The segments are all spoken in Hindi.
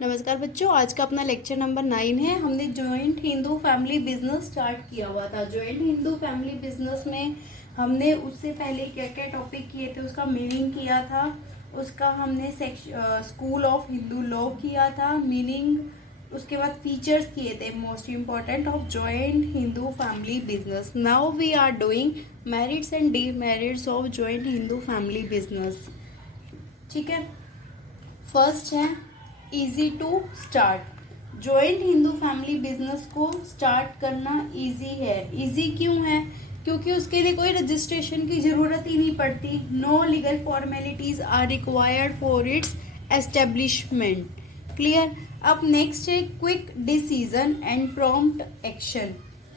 नमस्कार बच्चों, आज का अपना लेक्चर नंबर 9 है। हमने joint Hindu family business start किया हुआ था। जॉइंट हिंदू फैमिली बिजनेस में हमने उससे पहले क्या क्या टॉपिक किए थे, उसका मीनिंग किया था, उसका हमने स्कूल ऑफ हिंदू लॉ किया था, मीनिंग, उसके बाद फीचर्स किए थे most important of joint Hindu family business. Now we are doing merits and demerits of joint Hindu family business. ठीक है, फर्स्ट है easy to start. Joint Hindu family business को स्टार्ट करना इजी है। इजी क्यों है? क्योंकि उसके लिए कोई रजिस्ट्रेशन की जरूरत ही नहीं पड़ती। No legal formalities are required for its establishment. Clear. अब नेक्स्ट है quick decision and prompt action.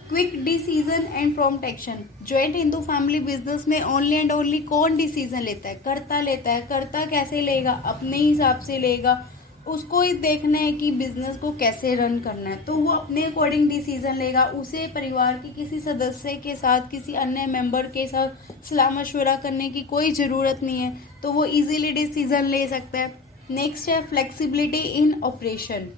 Quick decision and prompt action. Joint Hindu family business में ओनली एंड ओनली कौन डिसीजन लेता है? कर्ता लेता है। कर्ता कैसे लेगा? अपने हिसाब से लेगा। उसको ही देखना है कि बिजनेस को कैसे रन करना है, तो वो अपने अकॉर्डिंग डिसीजन लेगा। उसे परिवार के किसी सदस्य के साथ, किसी अन्य मेंबर के साथ सलाह मशवरा करने की कोई ज़रूरत नहीं है, तो वो इजीली डिसीजन ले सकता है। नेक्स्ट है फ्लेक्सिबिलिटी इन ऑपरेशन।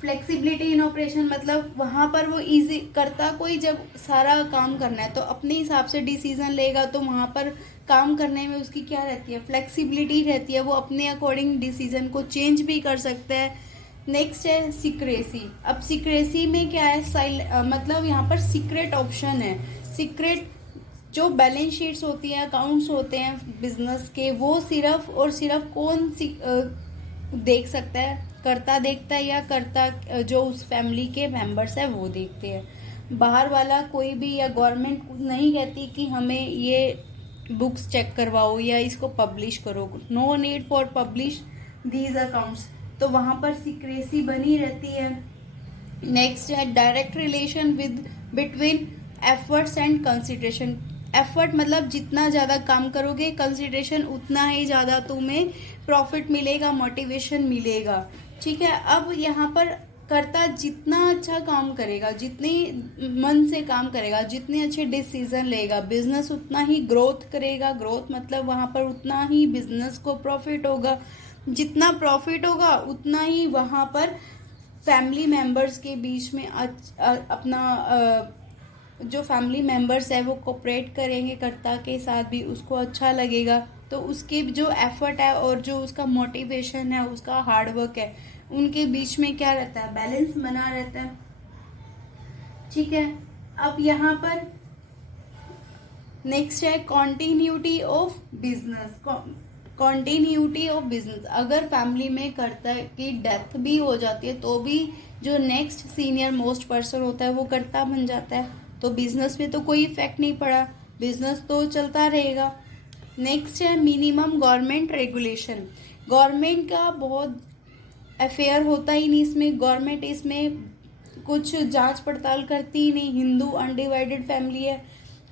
फ्लेक्सिबिलिटी इन ऑपरेशन मतलब वहां पर वो इजी करता, कोई जब सारा काम करना है तो अपने हिसाब से डिसीजन लेगा, तो वहां पर काम करने में उसकी क्या रहती है? फ्लेक्सिबिलिटी रहती है। वो अपने अकॉर्डिंग डिसीजन को चेंज भी कर सकता है। नेक्स्ट है सीक्रेसी। अब सीक्रेसी में क्या है? मतलब यहाँ पर सीक्रेट ऑप्शन है। सीक्रेट जो बैलेंस शीट्स होती हैं, अकाउंट्स होते हैं बिजनेस के, वो सिर्फ और सिर्फ कौन देख सकता है? कर्ता देखता है, या कर्ता जो उस फैमिली के मेंबर्स है वो देखते हैं। बाहर वाला कोई भी, या गवर्नमेंट नहीं कहती कि हमें ये बुक्स चेक करवाओ या इसको पब्लिश करो। No need for publish these accounts. तो वहां पर सीक्रेसी बनी रहती है। नेक्स्ट है direct relation with between efforts and consideration. Effort मतलब जितना ज़्यादा काम करोगे, कंसिडरेशन उतना ही ज़्यादा तुम्हें प्रॉफिट मिलेगा, मोटिवेशन मिलेगा। ठीक है। अब यहाँ पर कर्ता जितना अच्छा काम करेगा, जितनी मन से काम करेगा, जितने अच्छे डिसीजन लेगा, बिजनेस उतना ही ग्रोथ करेगा। ग्रोथ मतलब वहाँ पर उतना ही बिजनेस को प्रॉफिट होगा। जितना प्रॉफिट होगा उतना ही वहाँ पर फैमिली मेंबर्स के बीच में अपना जो फैमिली मेंबर्स है वो कोऑपरेट करेंगे कर्ता के साथ भी, उसको अच्छा लगेगा। तो उसके जो एफर्ट है और जो उसका मोटिवेशन है, उसका हार्डवर्क है, उनके बीच में क्या रहता है? बैलेंस बना रहता है। ठीक है। अब यहाँ पर नेक्स्ट है continuity of business. Continuity of business, अगर फैमिली में कर्ता की डेथ भी हो जाती है तो भी जो नेक्स्ट सीनियर मोस्ट पर्सन होता है वो कर्ता बन जाता है, तो बिजनेस में तो कोई इफेक्ट नहीं पड़ा, बिजनेस तो चलता रहेगा। नेक्स्ट है मिनिमम गवर्नमेंट रेगुलेशन। गवर्नमेंट का बहुत अफेयर होता ही नहीं इसमें। गवर्नमेंट इसमें कुछ जांच पड़ताल करती ही नहीं। हिंदू अनडिवाइडेड फैमिली है,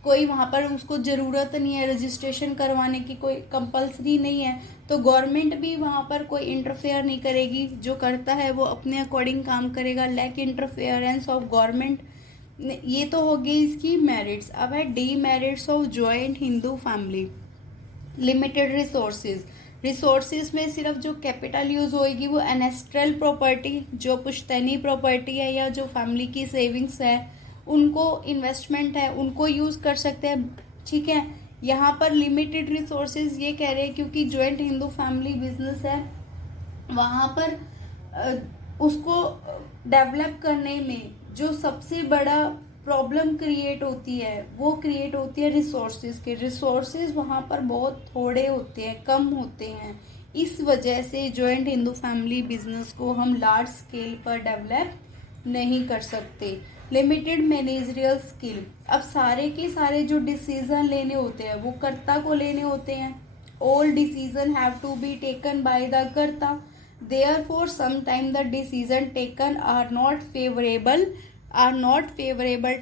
कोई वहाँ पर उसको ज़रूरत नहीं है रजिस्ट्रेशन करवाने की, कोई कंपल्सरी नहीं है, तो गवर्नमेंट भी वहाँ पर कोई इंटरफेयर नहीं करेगी। जो करता है वो अपने अकॉर्डिंग काम करेगा, लैक इंटरफेरेंस ऑफ गवर्नमेंट। ये तो हो गई इसकी मेरिट्स। अब है D merits of joint Hindu family. Limited resources. Resources में सिर्फ जो कैपिटल यूज होएगी वो एनेस्ट्रल प्रॉपर्टी, जो पुश्तैनी प्रॉपर्टी है, या जो फैमिली की सेविंग्स है, उनको इन्वेस्टमेंट है, उनको यूज कर सकते हैं। ठीक है। यहाँ पर लिमिटेड रिसोर्सेज ये कह रहे हैं क्योंकि जॉइंट हिंदू फैमिली बिजनेस है, वहाँ पर उसको डेवलप करने में जो सबसे बड़ा प्रॉब्लम क्रिएट होती है वो क्रिएट होती है रिसोर्सेज के। रिसोर्सेज वहाँ पर बहुत थोड़े होते हैं, कम होते हैं। इस वजह से जॉइंट हिंदू फैमिली बिजनेस को हम लार्ज स्केल पर डेवलप नहीं कर सकते। Limited managerial skill. अब सारे के सारे जो डिसीजन लेने होते हैं वो कर्ता को लेने होते हैं। All decision have to be taken by the कर्ता, therefore sometime the decision taken are not favourable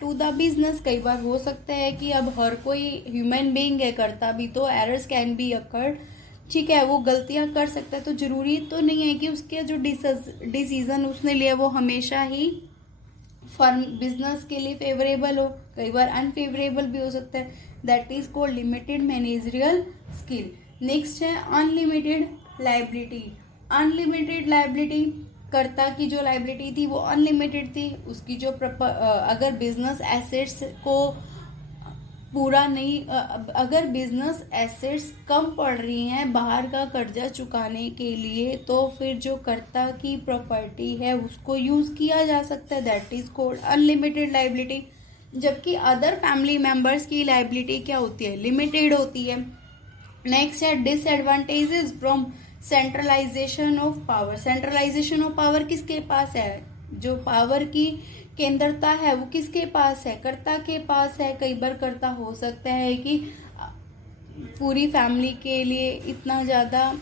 to the business. कई बार हो सकता है कि अब हर कोई ह्यूमन बीइंग है, करता भी, तो एरर्स कैन बी अकर्ड। ठीक है, वो गलतियां कर सकता है, तो जरूरी तो नहीं है कि उसके जो डिसीजन उसने लिया वो हमेशा ही फर्म बिजनेस के लिए फेवरेबल हो। कई बार अनफेवरेबल भी हो सकता है। That is called limited managerial skill. Next है अनलिमिटेड लाइबिलिटी। अनलिमिटेड लायबिलिटी, कर्ता की जो लायबिलिटी थी वो अनलिमिटेड थी, उसकी जो अगर बिजनेस एसेट्स को पूरा नहीं अगर बिजनेस एसेट्स कम पड़ रही हैं बाहर का कर्जा चुकाने के लिए, तो फिर जो कर्ता की प्रॉपर्टी है उसको यूज किया जा सकता है, that is called unlimited liability. जबकि अदर फैमिली मेंबर्स की लायबिलिटी क्या होती है, लिमिटेड होती है। नेक्स्ट है disadvantages from centralisation of power. Centralisation of power किसके पास है, जो पावर की केंद्रता है वो किसके पास है, कर्ता के पास है। कई बार कर्ता हो सकता है कि पूरी फैमिली के लिए इतना ज़्यादा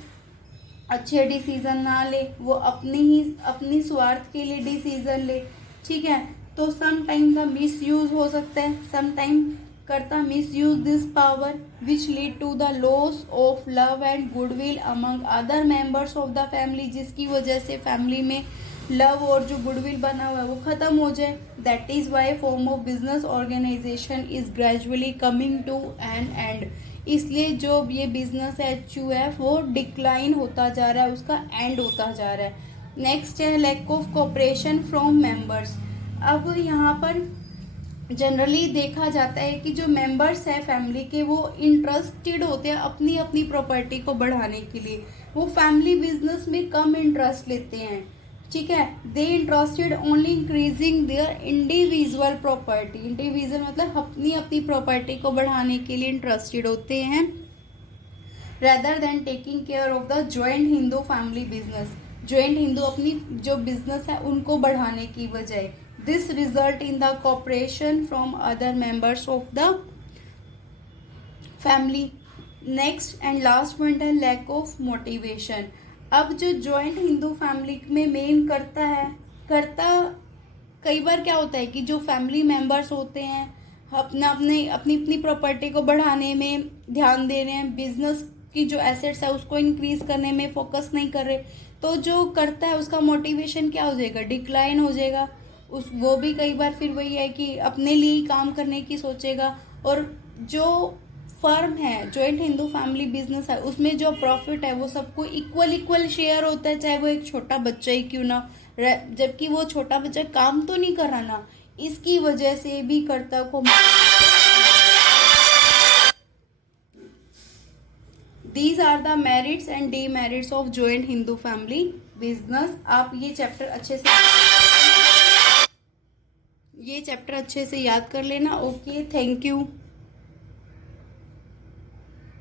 अच्छे डिसीजन ना ले, वो अपनी स्वार्थ के लिए डिसीजन ले, ठीक है। तो सम टाइम का मिस यूज हो सकता है, sometime karta misuse this power which lead to the loss of love and goodwill among other members of the family, जिसकी वजह से फैमिली में लव और जो गुडविल बना हुआ है वो खत्म हो जाए। That is why form of business organisation is gradually coming to an end. इसलिए जो ये बिजनेस है वो डिक्लाइन होता जा रहा है, उसका एंड होता जा रहा है। नेक्स्ट है lack of cooperation from members. अब यहाँ पर जनरली देखा जाता है कि जो मेंबर्स है फैमिली के वो इंटरेस्टेड होते हैं अपनी अपनी प्रॉपर्टी को बढ़ाने के लिए, वो फैमिली बिजनेस में कम इंटरेस्ट लेते हैं, ठीक है। They interested only increasing their individual property. Individual मतलब अपनी अपनी प्रॉपर्टी को बढ़ाने के लिए इंटरेस्टेड होते हैं, rather than taking care of the joint Hindu family business. Joint Hindu अपनी जो बिजनेस है उनको बढ़ाने की बजाय। This result in the cooperation from other members of the family. Next and last point है लैक ऑफ मोटिवेशन। अब जो ज्वाइंट हिंदू फैमिली में मेन करता कई बार क्या होता है कि जो फैमिली मेंबर्स होते हैं अपनी अपनी प्रॉपर्टी को बढ़ाने में ध्यान दे रहे हैं, बिजनेस की जो एसेट्स है उसको इंक्रीज करने में फोकस नहीं कर रहे, तो जो करता है उसका मोटिवेशन क्या हो जाएगा, डिक्लाइन हो जाएगा। वो भी कई बार फिर वही है कि अपने लिए ही काम करने की सोचेगा। और जो फर्म है ज्वाइंट हिंदू फैमिली बिजनेस है उसमें जो प्रॉफिट है वो सबको इक्वल शेयर होता है, चाहे वो एक छोटा बच्चा ही क्यों ना, जबकि वो छोटा बच्चा काम तो नहीं कर रहा ना, इसकी वजह से भी कर्ता को these are the merits and demerits of joint Hindu family business. आप ये चैप्टर अच्छे से याद कर लेना। Okay, thank you.